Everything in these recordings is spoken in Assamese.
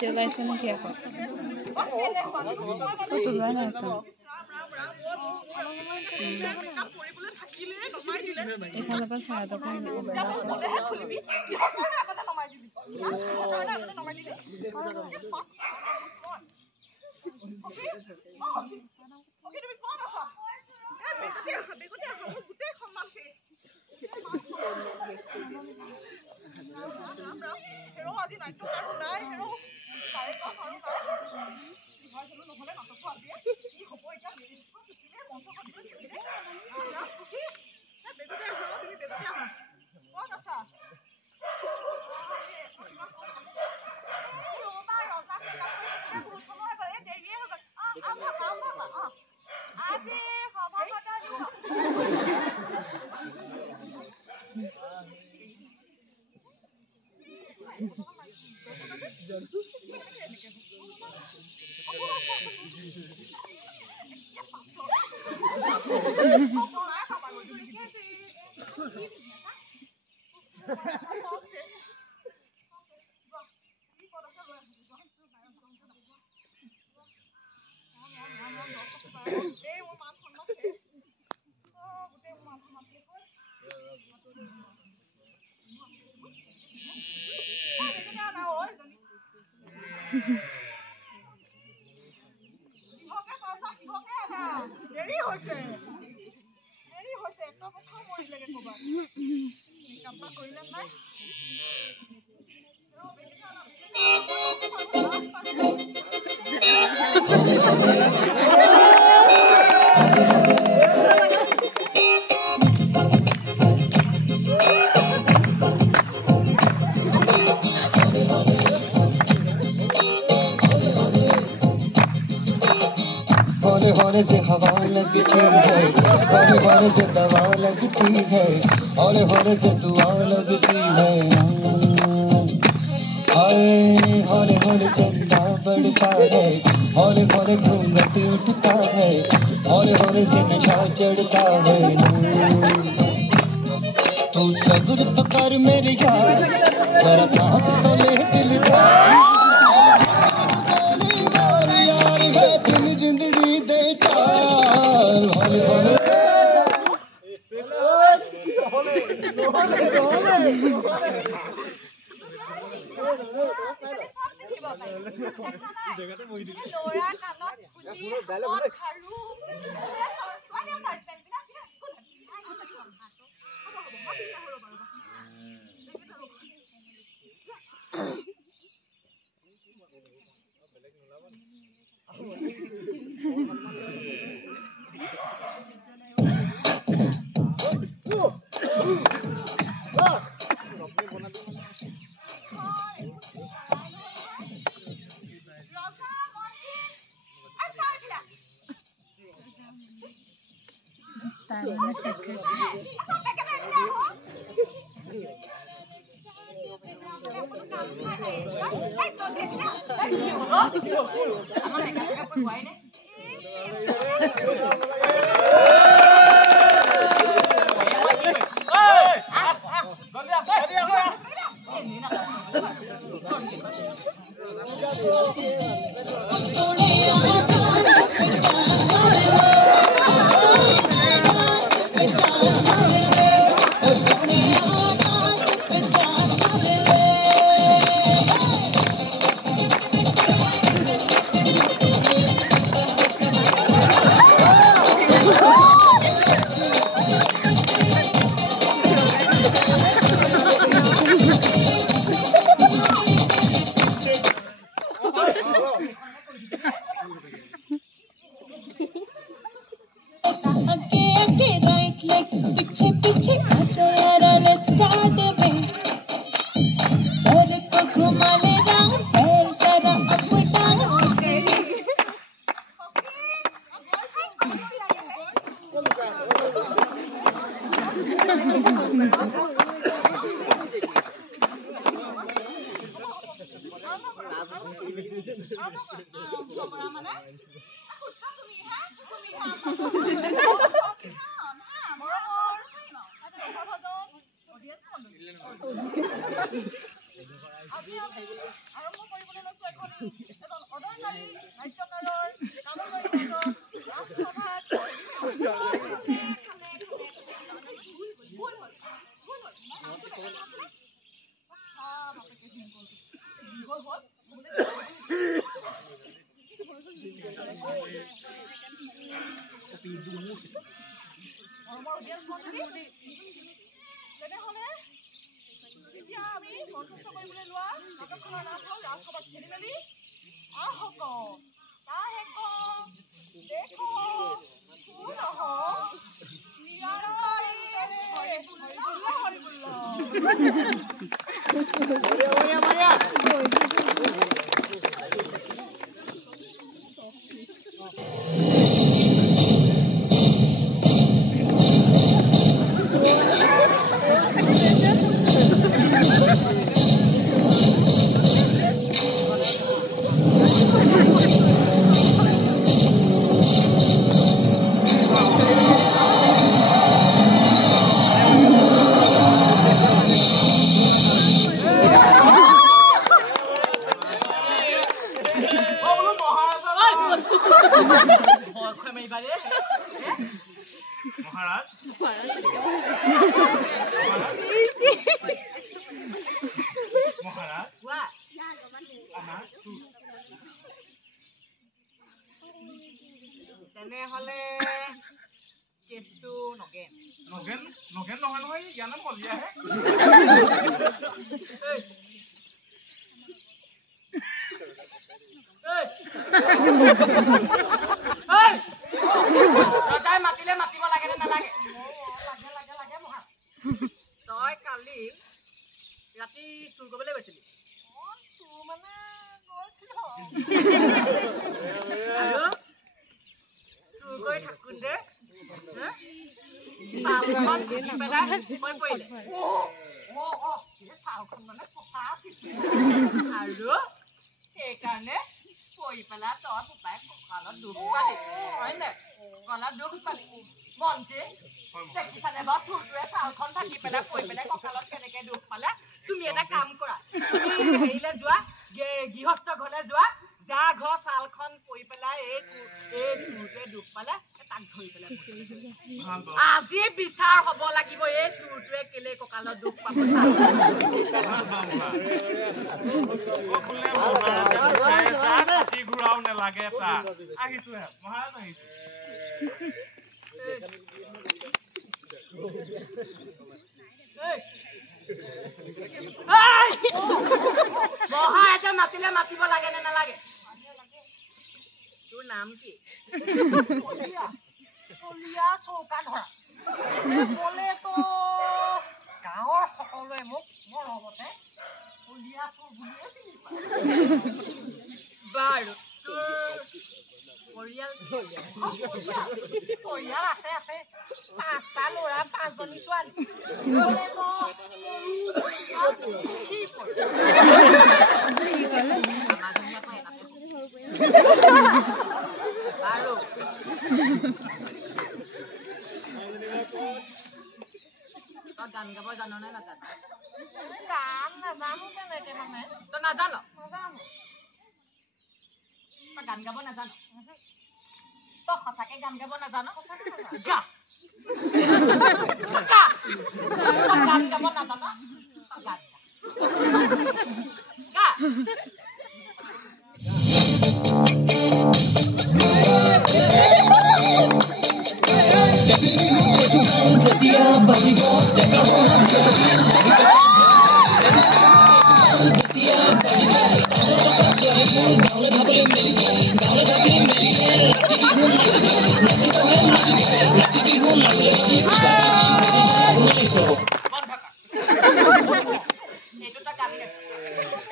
জলাইছো নেকি আকৌ ফটো লোৱা নাইছো এফালৰ পৰা চাই দোকান দেৰি হৈছে একটা কথা মৰিলেগে কবা কাপা কৰিলে নাই होने से हवा लगती है होने होने से दवा लगती है होने होने से दुआ लगती है हाय होने होने चंदा बढ़ता है होने होने घूंघट उठता है होने होने से नशा चढ़ता है तू सब्र तो कर मेरे यार जरा सांस तो ले दिलदार আজি আমি আৰম্ভ কৰিবলৈ লৈছো এজন অদৰকাৰী নাট্যকাৰৰ কামজয়ী ৰাজসভাত তেনেহ'লে এতিয়া আমি মঞ্চস্থ কৰিবলৈ লোৱা নাটকখনৰ নাম হ'ল ৰাজসভাত খেলি মেলি আহক আহেক দেখো তেনেহ'লে কেছটো নগেন নহয় নহয় ইয়াৰ নাম কলিয়াহে ৰজাই মাতিলে মাতিব লাগে নে নালাগে লাগে মহা তই কালি ৰাতি চুৰ কৰিবলৈ গৈছিলি চুৰ মানে গৈছিল চুৰ কৰি থাকোঁতে চাউলখন কিনি পেলাই হৈ পৰিলে চাউলখন মানে পচা আছিল আৰু সেইকাৰণে পৰি পেলাই তই বোপাই কঁকালত দুখ পালি হয় নে গলাত দুখ পালি মন্ত্ৰী দেখিছানে বাৰু চুৰটোৱে চাউলখন ঢাকি পেলাই পৰি পেলাই কঁকালত কেনেকে দুখ পালে তুমি এটা কাম কৰা তুমি হেৰিলে যোৱা গৃহস্থ ঘৰলৈ যোৱা যা ঘৰ চাউলখন পৰি পেলাই এই চুৰটোৱে দুখ পালে তাক ধৰি পেলাই আজি বিচাৰ হ'ব লাগিব এই চুৰটোৱে কেলে কঁকালত দুখ পাব ঘূৰাও নালাগে আহিছো মহাৰাজ আহিছো মহাৰাজে মাতিলে মাতিব লাগে নে নালাগে তোৰ নাম কি চৌকা ধৰা ক'লেতো গাঁৱৰ সকলোৱে মোক মোৰ লগতে কলীয়া চোৰ বুলিয়ে চিনি পায় বাৰু তোৰ পৰিয়াল আছে 5টা ল'ৰা 5জনী ছোৱালী গান গাব জানো নে নাজানো গান নাজানো কেনেকে মানে তই নাজানো তই গান গাব নাজানো তই সঁচাকে গান গাব নাজানো গা গান গাব নাজানো গান গা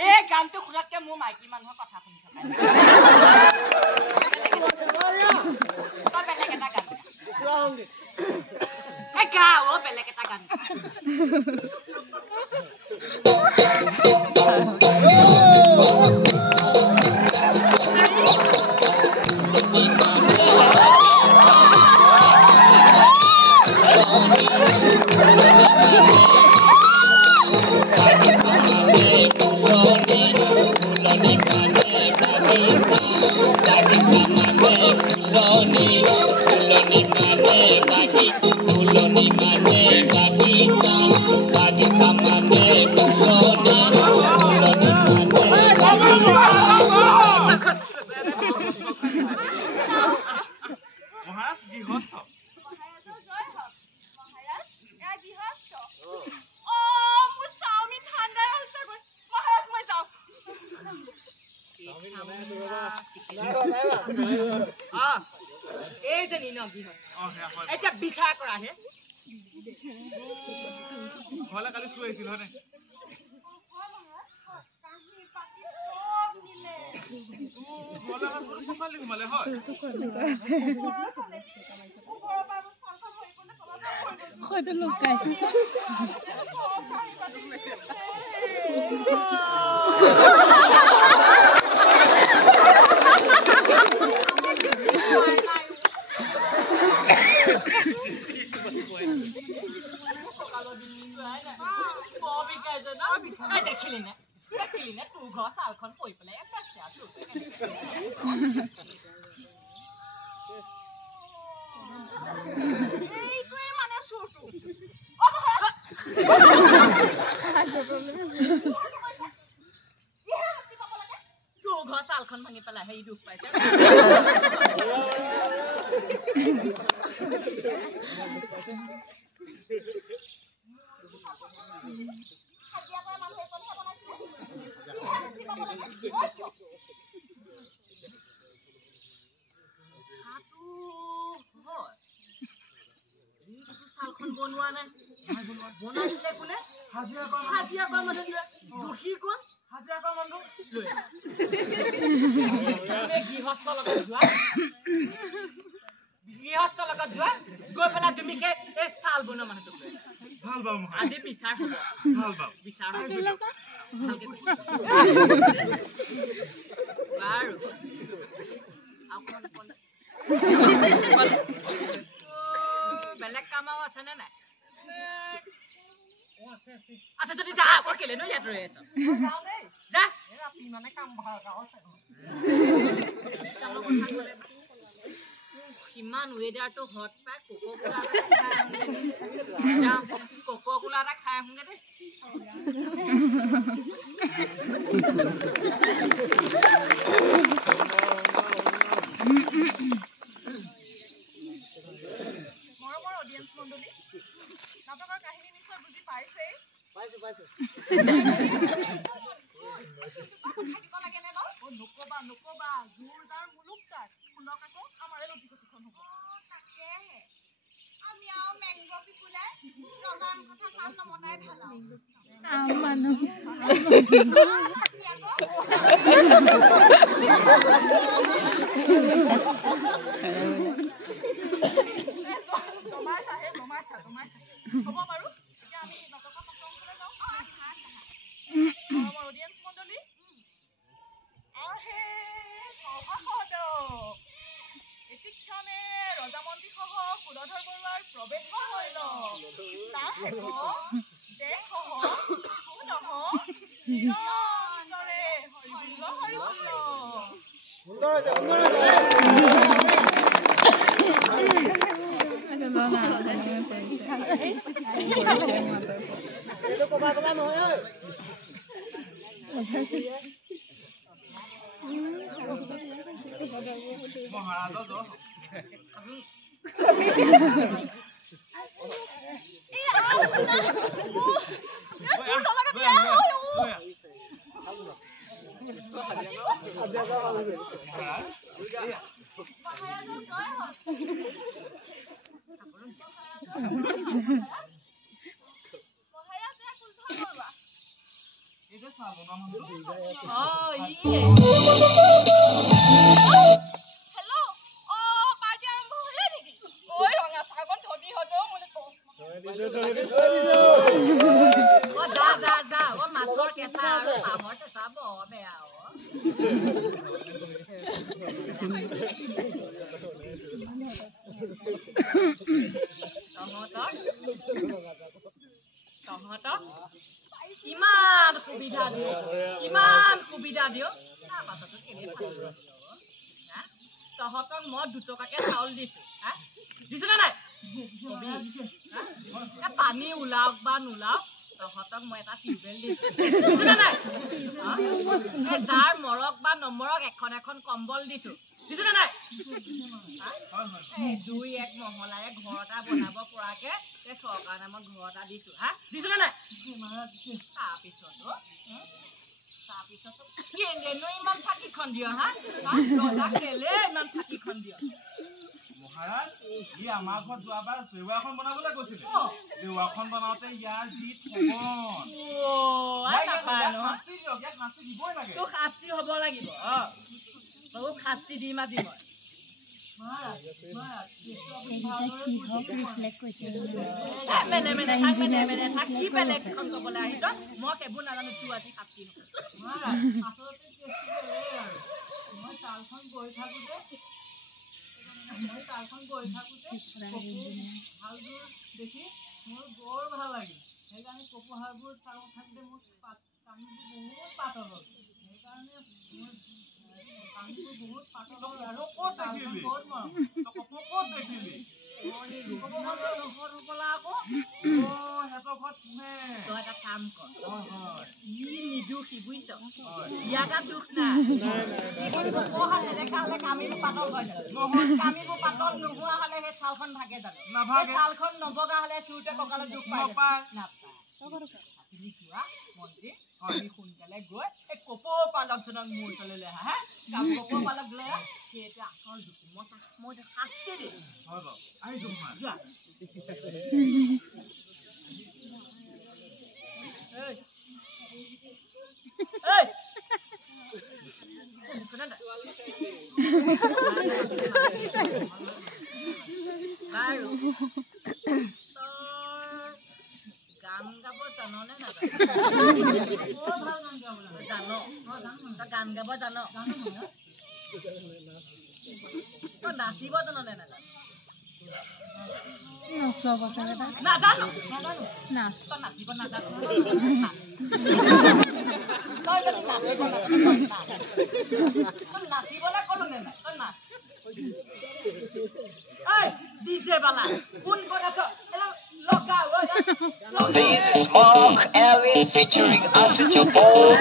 এই গানটো শুনাতকে মোৰ মাইকী মানুহৰ কথা শুনি থকা বেলেগ এটা গান গা বেলেগ এটা গান Oh এই যে নিন গৃহ এতিয়া বিচাৰ কৰাহে ঘৰলে কালি চুই আহিছিল হয়নে হয়তো লুকাইছে দেখিলি নে তোৰ ঘৰ চালখন পৰি পেলাই এইটোৱে মানে চোৰটো তোৰ ঘৰ চালখন ভাঙি পেলাই সেই দুখ পাইছে চালখন বনোৱা নাই বনাইছিলে কোনে হাজিৰা কৰা মানুহ দোষী কোন হাজিৰা কৰা মানুহ গৃহস্থ লগত যোৱা গৈ পেলাই তুমি এই চাল বনোৱা মানুহটোক ভাল পাওঁ আজি বিচাৰ হ'ব ভাল পাওঁ বিচাৰ বাৰু বেলেগ কামাও আছে নে নাই আছে যদি যা আকৌ কেলে ন ইয়াত ৰৈ আছ যা ৰাতি মানে কাম ভাল গাঁও আছে কিমান ৱেডাৰটো হট পাই কোকো কোলা এটা খাই আহোঁগে দেই মৰমৰ অডিয়েন্স মণ্ডলী নাটকৰ কাহিনী নিশ্চয় বুজি পাইছেই পাইছো নকবা জোৰদাৰ মুলুকদাৰ শুনক আকৌ আমাৰে লতিখন হ'ব তাকেহে আমি আৰু মেংগ পিপুলে ৰজাৰ কথা কাম নমতাই ভাল মানুহ হ'ব বাৰু এতিয়া আমি নাটকৰ প্ৰসংগলৈ যাওঁ আমাৰ অডিয়েন্স মণ্ডলী আহে এতিক্ষণে ৰজামন্ত্ৰীসহ কুলধৰ বৰুৱাৰ প্ৰৱেশ হয় ন তাৰ দেশসহ নিৰন্তৰে হৰিবুল্ল ইমান সুবিধা দিও তহঁতক মই 2 টকাকে চাউল দিছো দিছো না নাই পানী ওলাওক বা নোলাওক তহঁতক মই এটা টিউবেল দিছো দিছো না নাই যাৰ মৰক বা নমৰক এখন কম্বল দিছো দিছো না নাই 2-1 মহলাৰে ঘৰ এটা বনাব পৰাকে চৰকাৰ নামত ঘৰ এটা দিছো দিছো না নাই তাৰপিছত তাৰপিছত কেলেনো ইমান ফাঁকিখন দিয় হা ৰজা কেলে ইমান ফাঁকিখন দিয় মহাৰাজ ই আমাৰ ঘৰত যোৱাবাৰ জেওৰাখন বনাবলৈ গৈছিলে জেওৰাখন বনাওঁতে ইয়াৰ যি ঠগন শাস্তি দিয়ক ইয়াক শাস্তি দিবই লাগে তোক শাস্তি হ'ব লাগিব তোক শাস্তি দিম আজি মই মই তালখন গৈ থাকোঁতে হালবোৰ দেখি মোৰ বৰ ভাল লাগিল সেইকাৰণে কপৌ হালবোৰ চাল থাকোঁতে মোৰ কামিবোৰ বহুত পাতল হ'ল সেইকাৰণে মোৰ কামিবোৰ বহুত পাতল হ'ল আৰু ক'ত দেখিলি ক'ত দেখিলি তই এটা কাম কৰ ই নিদোষী বুজিছ ইয়াৰ গাত দুখ নাই নেদেখা হ'লে কামিবোৰ পাতল হৈ যায় কামিবোৰ পাতল নোহোৱা হ'লে সেই ছালখন ভাগে জানো ছালখন নভগা হ'লে চুৰতে কঁকালত দুখ নাপায় মন্ত্ৰী আমি সোনকালে গৈ এই কপৌ পালকজনক মোৰ ওচৰলৈ আহা হা কপৌ পালক লৈ সেইটো আচল দুখ মই শাস্তি দিম যোৱা গান গাব জাননে গান গাব জান তই নাচিব জাননে নাজানো নচোৱাব চাগে নাজানো নাচ তই নাচিব নাজানো তই যদি নাচিব নাজানো তই নাচিবলৈ ক'লো নে নাই তই নাচ ডিজে বালা কোন ক'ত আছ লগা This is Mark Allen featuring Asito Ball.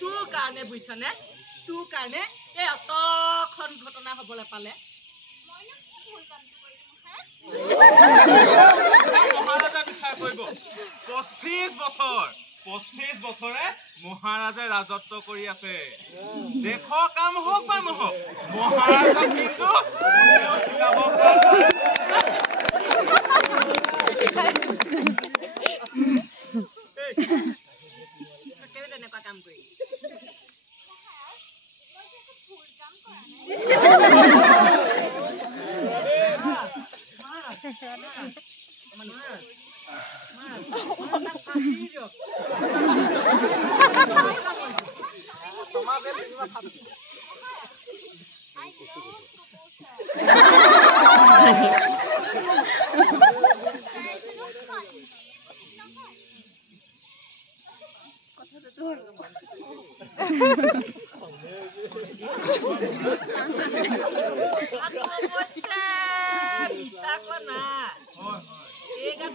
তোৰ কাৰণে বুজিছনে তোৰ কাৰণে এই অতখন ঘটনা হ'বলৈ পালে মহাৰাজা বিচাৰ কৰিব 25 বছৰে মহাৰাজাই ৰাজত্ব কৰি আছে দেশৰ কাম হওক বা নহওক মহাৰাজা কিন্তু তেনেকুৱা কাম কৰি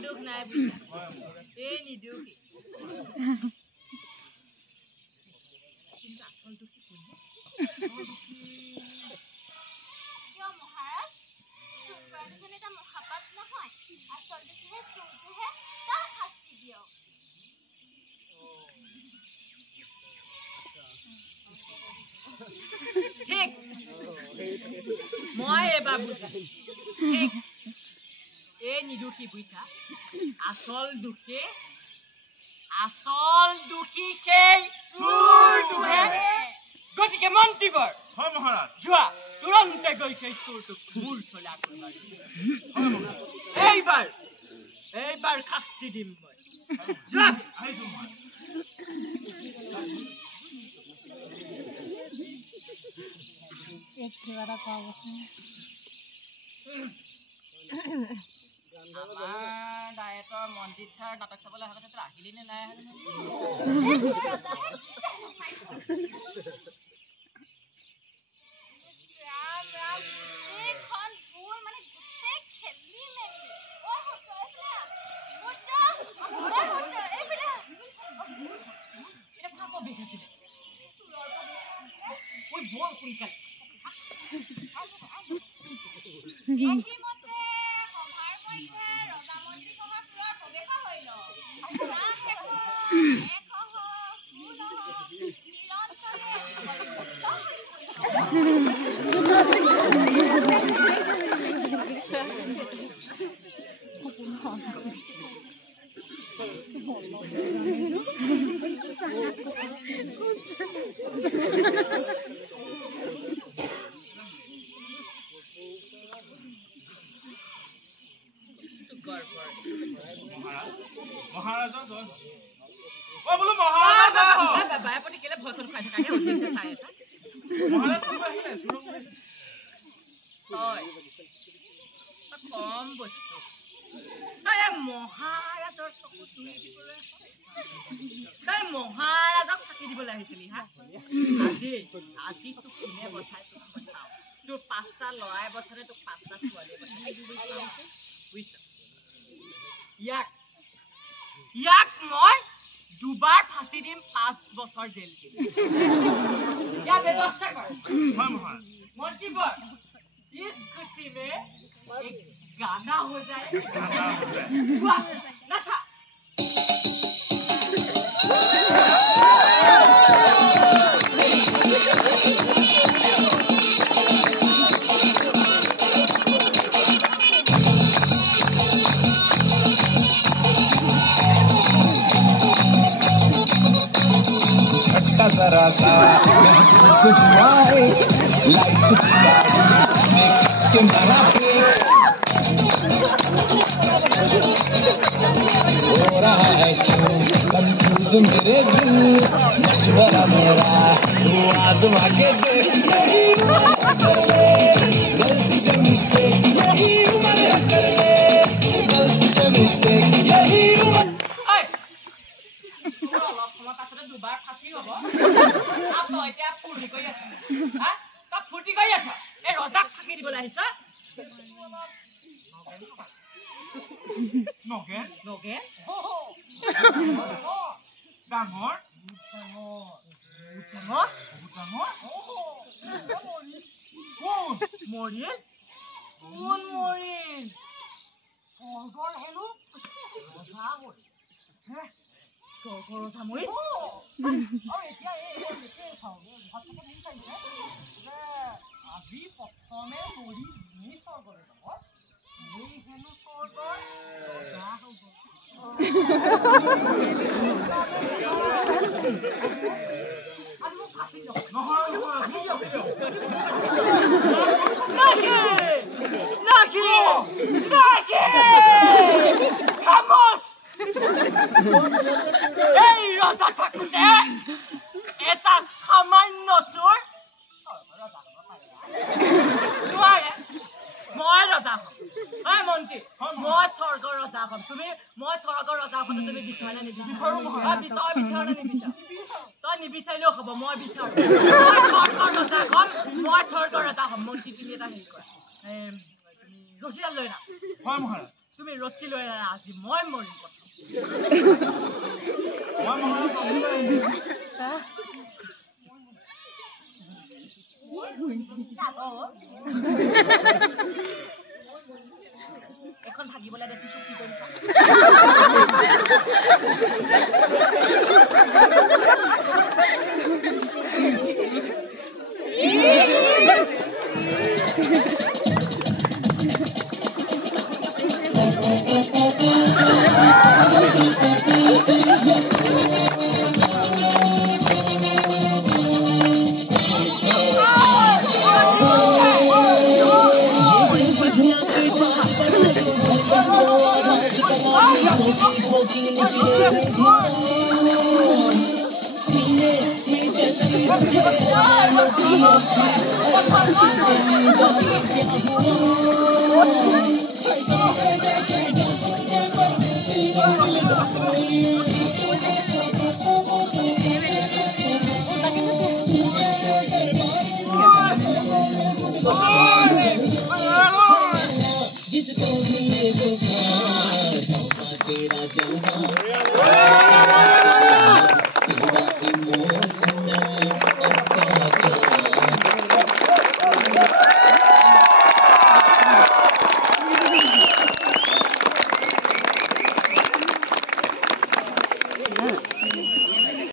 দুখ নাই এই নিদোষী কিন্তু আচল দুখী কোন মহাৰাজ চুৰপৰাজনে এটা মহাপাপ নহয় আচল দুখীহে চুৰটোহে তাৰ শাস্তি দিয়ক ঠিক মই এবাৰ বুজিছো এই নিদুখী বুইছা আসল দুখী সেই চোৰটোহে গতিকে মন্ত্ৰীবৰ হয় মহাৰাজ যোৱা তুৰন্তে গৈ সেই চোৰটোক মূৰ চলা এইবাৰ শাস্তি দিম মই যোৱা আহিছো মহাৰাজ এক কিবা এটা কোৱা বচোন আমাৰ ডায়েটৰ মনজিত ছাৰ নাটক চাবলৈ অহা কথা আহিলি নে নাই ৰাম ৰাম এইখন ভুল মানে গোটেই খেলি মেলি ঐ হতো এইফালে এটা খাব বেগাছিলে ঐ বৰ সোনকালে এইমতে সভাৰ মধ্যে ৰজামন্ত্ৰী সভাপুৰৰ প্ৰৱেশ হৈল মহাৰাজৰ জয় অ বোলো মহাৰাজ বাবাই প্ৰতি কেলে ভয়খন খাই থাকাহে উঠিছে চাই আছে মহাৰাজ চুৰ আহিলে চুৰ হয় কম বস্তু তই মহাৰাজৰ চকু চুই দিবলৈ তই মহাৰাজক ফাঁকি দিবলৈ আহিছিলি হা আজি তোক কোনে বচাই তোক বচাও তোৰ 5টা লৰাই বছৰে তোক 5টা ছোৱালীয়ে বচাই বুজিছ ইয়াক মই দুবাৰ ফাঁচি দিম 5 বছৰ জেল দিম ইয়াৰ ব্যৱস্থা কৰ হয় মহাৰাজ মন্ত্ৰীবৰ इस खुशी में एक गाना हो जाए वाह नशा जरा सा महसूस हुआ है लाइफ की गाड़ी में किसके मरा पे हो रहा है क्यों कंफ्यूज मेरे दिल मशवरा मेरा तू आजमा के देख यही कर ले गलती से मिस्टेक यही उम्र कर ले गलती से मिस्टेक यही দুবাৰ ফাঁচি হ'ব তই এতিয়া ফূৰ্তি কৰি আছ হা তই ফূৰ্তি কৰি আছ এই ৰজাক ফাঁকি দিবলৈ আহিছ নগেন নগেন ডাঙৰ মৰিল কোন মৰিল স্বৰ্গৰ হেনো ৰজা মৰিল স্বৰ্গৰ ৰজা মৰিল আৰু এতিয়া এই আজি প্ৰথমে মৰি যোনেই স্বৰ্গলৈ যাব এই হেনো স্বৰ্গৰ ৰজা হ'ব আজি মোক ফাঁচি দিয়ক এই ৰজা থাকোঁতে এটা সামান্য চোৰ মই ৰজা হ'ম হয় মন্ত্ৰী মই স্বৰ্গৰ ৰজা হ'ম মই স্বৰ্গৰ ৰজা হ'লে তুমি বিচাৰ নে নিবিচাৰ তই বিচাৰ নে নিবিচাৰ তই নিবিচাৰিলেও হ'ব মই বিচাৰোঁ স্বৰ্গৰ ৰজা হ'ম মই স্বৰ্গৰ ৰজা হ'ম মন্ত্ৰী তুমি এটা হেৰি কৰা তুমি ৰছীডাল লৈ না হয় মহাৰাজ তুমি ৰছী লৈ না আজি মই মৰিম এখন ভাগিবলৈ দেচোন তোক কি কৰিছা Smoking in the seen it, जिसको भी तेरा जलवा